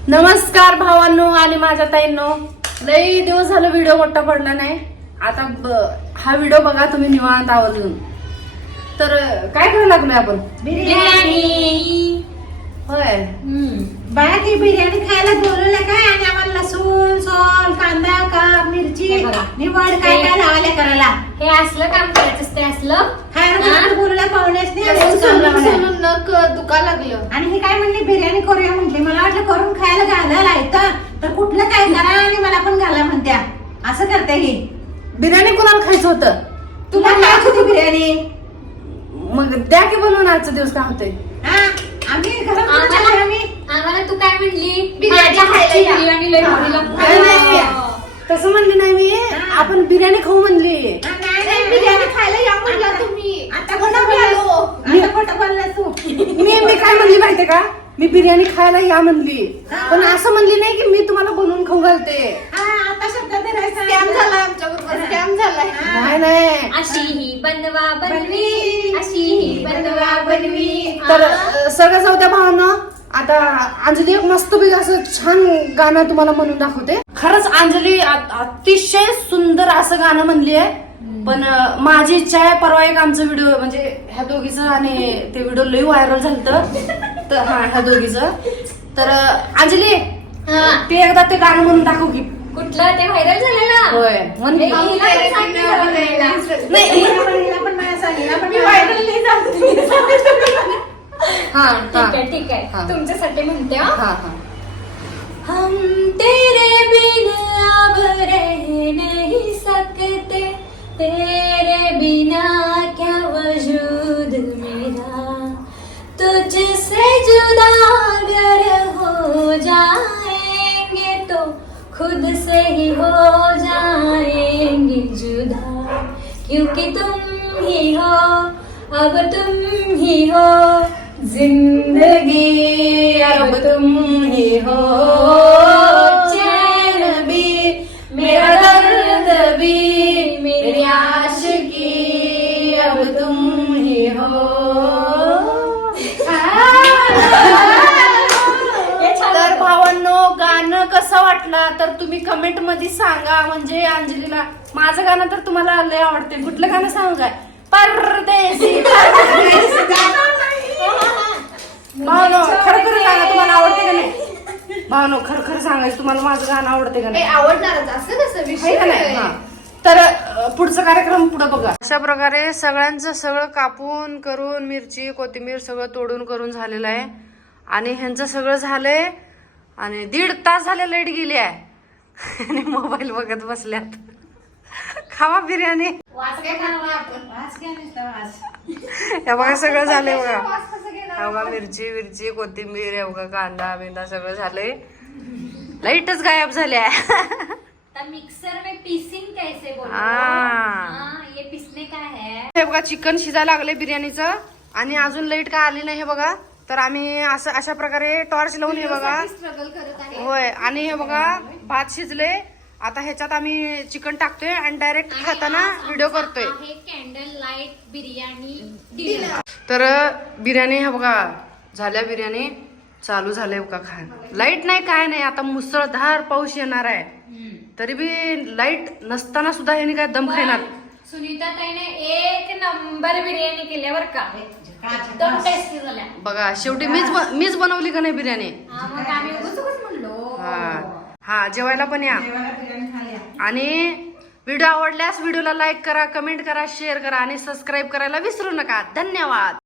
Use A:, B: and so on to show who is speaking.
A: नमस्कार भावांनो आणि माझ्या ताईंनो. लई दिवस झालं व्हिडिओ मोठा पडला नाही. आता हा व्हिडिओ बघा तुम्ही निवांत आवर्जून. तर काय करायला लागलोय आपण?
B: बिर्याणी.
A: होय.
B: बाया ती बिर्याणी खायला बोलवलं काय आणि आम्हाला लसूण सोल कांदा काप मिरची निवड काय काय लावायला करायला
C: हे असलं काम करायचं ते असलं
B: खायला बोलवलं पाहुण्यास
A: नक दुखा लागलं
B: आणि हे काय म्हणले बिर्याणी करूया म्हटले. मला वाटलं करून खायला घालायला येतं तर कुठलं काय करा आणि मला पण घाला म्हणत्या. असं करते ही.
A: बिर्याणी कोणाला खायचं होतं?
B: तुला खायची होती बिर्याणी.
A: मग द्या की बनवून आजचा दिवस काय होतंय?
B: आम्ही घरात
C: आम्हाला तू काय म्हणली?
A: बिर्याणी
C: माझ्या हातची
A: खायला या.
C: बिर्याणी लय भारी
A: नाही, नाही.
C: लागते.
A: तसं म्हणली नाही मी. आपण बिर्याणी खाऊ म्हणली.
B: बिर्याणी खायला या म्हटलं तुम्ही. आता खोटं बोललो. आता खोटं बोलला तू.
A: मी काय म्हणली माहितीये का? मी बिर्याणी खायला या म्हणली. पण असं म्हणली नाही की मी तुम्हाला बनवून खाऊ घालते.
B: आता शब्द
A: स्कॅम झाला आमच्याबरोबर. स्कॅम झालाय. नाही नाही.
C: अशी ही बनवा बनवी, अशी ही बनवा बनवी.
A: तर सगळं जाऊ द्या भावांनो. आता अंजली एक मस्तपैकी असं छान गाणं तुम्हाला म्हणून दाखवते. खरंच अंजली अतिशय सुंदर असं गाणं म्हणली आहे. पण माझी इच्छा आहे परवा एक आमचं व्हिडिओ म्हणजे ह्या दोघीचं आणि ते व्हिडिओ लई व्हायरल झालं तर ह्या दोघीचं. तर अंजली ते एकदा ते गाणं म्हणून दाखव की.
C: कुठलं ते व्हायरल झालेलं?
A: होय म्हण की.
C: हिला पण सांग की जरा म्हणायला.
A: नाही हा
C: ठीक आहे
A: हा.
C: तुमच्यासाठी म्हणते हा.
A: हा हा.
C: हम तेरे बिन अब रह नहीं सकते, तेरे बिना क्या वजूद मेरा, तुझसे जुदा अगर हो जाएंगे तो खुद से ही हो जाएंगे जुदा, क्योंकि तुम ही हो, अब तुम ही हो जिंदगी, अब तुम ही हो चैन भी, मेरा दर्द भी, मेरी आशिकी, अब तुम ही हो.
A: तर भावांनो गाणं कसं वाटलं तर तुम्ही कमेंट मध्ये सांगा. म्हणजे अंजलीला माझं गाणं तर तुम्हाला लय आवडते. कुठलं गाणं सांगू काय? परदेसी भावनो खरं खरं सांगा तुम्हाला आवडते का नाही? भावनो खरं खरं सांगायचं तुम्हाला माझं गाणं आवडते का नाही?
D: आवडणारच असं कसं
A: आहे
D: विषय
A: का नाही? हा. तर पुढचा कार्यक्रम पुढे बघा. अशा प्रकारे सगळ्यांचं सगळं कापून करून मिरची कोथिंबीर सगळं तोडून करून झालेलं आहे. आणि ह्यांचं सगळं झालंय आणि 1.5 तास झाले लाईट गेली आहे आणि मोबाईल बघत बसल्यात. खावा बिर्याणी.
D: वास काय खाणार आपण?
B: वास घ्या नुसता वास.
A: हे बघा सगळं झालंय बघा.
D: वास कसं घेणार?
A: हे बघा मिरची कोथिंबीर हे बघा कांदा बिंदा सगळं झालंय. लाईटच गायब झाली आहे.
C: मिक्सर में पीसिंग कैसे बोलो?
A: हाँ.
C: ये पीसने का है.
A: हे बघा चिकन शिजायला लागले बिर्याणीचं आणि अजून लाईट काय आली नाही. हे बघा तर आम्ही असं अशा प्रकारे टॉर्च लावून हे बघा.
D: स्ट्रगल करत आहे.
A: होय. आणि हे बघा भात शिजले. आता ह्याच्यात आम्ही चिकन टाकतोय आणि डायरेक्ट खाताना व्हिडिओ करतोय.
C: Candle light biryani dinner.
A: तर बिर्याणी हे बघा झाल्या. बिर्याणी चालू झालंय बघा खायला. लाईट नाही काय नाही. आता मुसळधार पाऊस येणार आहे तरी बी लाईट नसताना सुद्धा ह्यानी काय दम खायणार.
C: सुनीता ताईने 1 नंबर बिर्याणी केल्यावर का एकदम टेस्टी झाल्या.
A: बघा शेवटी मीच बनवली का नाही बिर्याणी.
C: मग आम्ही उगाच म्हणलो.
A: हा जेवायला पण या.
B: बिर्याणी खाल्या.
A: आणि व्हिडिओ आवडल्यास व्हिडिओला लाईक करा, कमेंट करा, शेअर करा आणि सबस्क्राईब करायला विसरू नका. धन्यवाद.